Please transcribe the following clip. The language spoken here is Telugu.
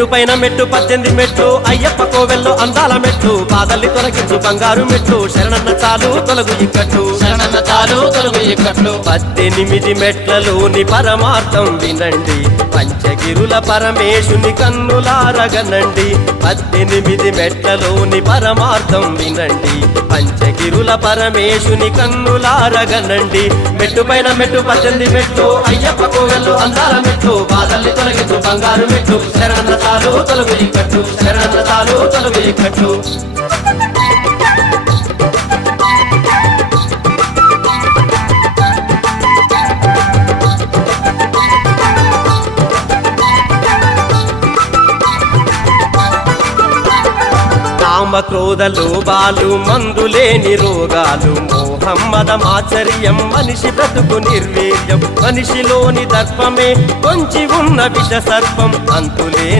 మెట్టు పైన మెట్టు 18 మెట్లు అయ్యప్ప కోవెల్లో అందాల మెట్లు బాధల్ని తొలగించు బంగారు మెట్లు శరణన్న చాలు తొలగు ఇక్కట్లు శరణన్న చాలు తొలగు ఇక్కట్లు 18 మెట్లలోని పరమార్థం వినండి పంచగిరుల పరమేశుని కన్నులారగనండి 18 మెట్లలోని పరమార్థం వినండి పంచగిరుల పరమేశుని కన్నులారగనండి మెట్టు పైన మెట్టు 18 మెట్లు అయ్యప్ప కోవెల్లో అందాల మెట్లు బాధల్ని తొలగించు బంగారు మెట్లు శరణన్న చాలు తొలగు ఇక్కట్లు శరణన్న చాలు తొలగు ఇక్కట్లు కామ క్రోధ లోభాలు మందులేని రోగాలు మోహమ్మదమాచర్యం మనిషి బ్రతుకు నిర్వీర్యం మనిషిలోని దర్పమే కొంచి ఉన్న విష సర్పం అంతులేని